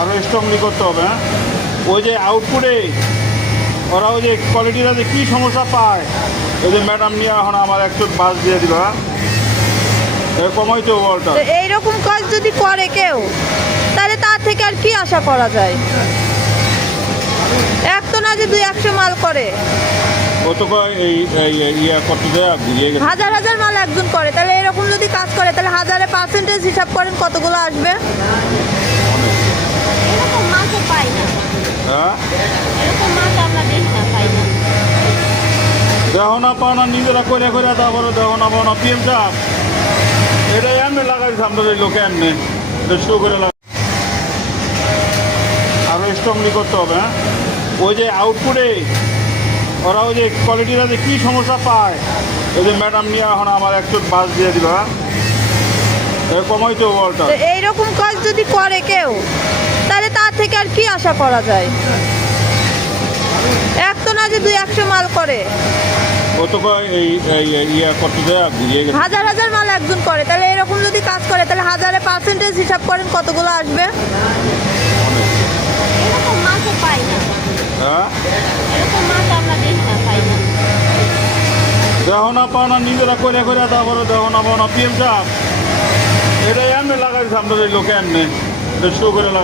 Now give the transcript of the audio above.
আরও স্ট্রংলি করতে হবে। হ্যাঁ, ওই যে আউটপুটে ওরা ওই যে কোয়ালিটিটা যে কী সমস্যা পায়, ওই যে ম্যাডাম নিয়ে এখন আমার একটু বাস দিয়ে দিবা, কমাইতে বলটা। তো এইরকম কাজ যদি করে কেউ, তাহলে তার থেকে আর কি আশা করা যায়? এক তো না যে 200 মাল করে, ও তো এই ইয়ে করতে দেয় বুঝিয়ে গেছে। হাজার হাজার মাল একজন করে, তাহলে এরকম যদি কাজ করে তাহলে হাজারে পার্সেন্টেজ হিসাব করেন কতগুলো আসবে? এরকম মাছও পাই না, হ্যাঁ, এরকম মাছ আমরা দেখি না, পাই না। দেখো না পাও না, নিজেরা করে করে তারপরে দেখো না পাও না। পিএম সাহেব, এটা এমনি লাগাইছে আমাদের লোকে, এমনি এটা শো করে আরও স্ট্রংলি করতে হবে। হ্যাঁ, ওই যে আউটপুটে ওরা ওই যে কোয়ালিটিটা যে কী সমস্যা পায়, ওই যে ম্যাডাম নিয়ে এখন আমার একটু বাস দিয়ে দিবা, কমাইতে বলটা। তো এইরকম কাজ যদি করে কেউ, তাহলে তার থেকে আর কি আশা করা যায়? এক তো না যে 200 মাল করে, ও তো এই ইয়ে করতে দেয় বুঝিয়ে গেছে। হাজার হাজার মাল একজন করে, তাহলে এরকম যদি কাজ করে তাহলে হাজারে পার্সেন্টেজ হিসাব করেন কতগুলো আসবে? এরকম মাছও পাই না, হ্যাঁ, এরকম মাছ আমরা দেখি না, পাই না। দেখো না পাও না, নিজেরা করে করে তারপরে দেখো না পাও না। পিএম সাহেব, এটা এমনি লাগাইছে আমাদের লোকে, এমনি এটা শো করে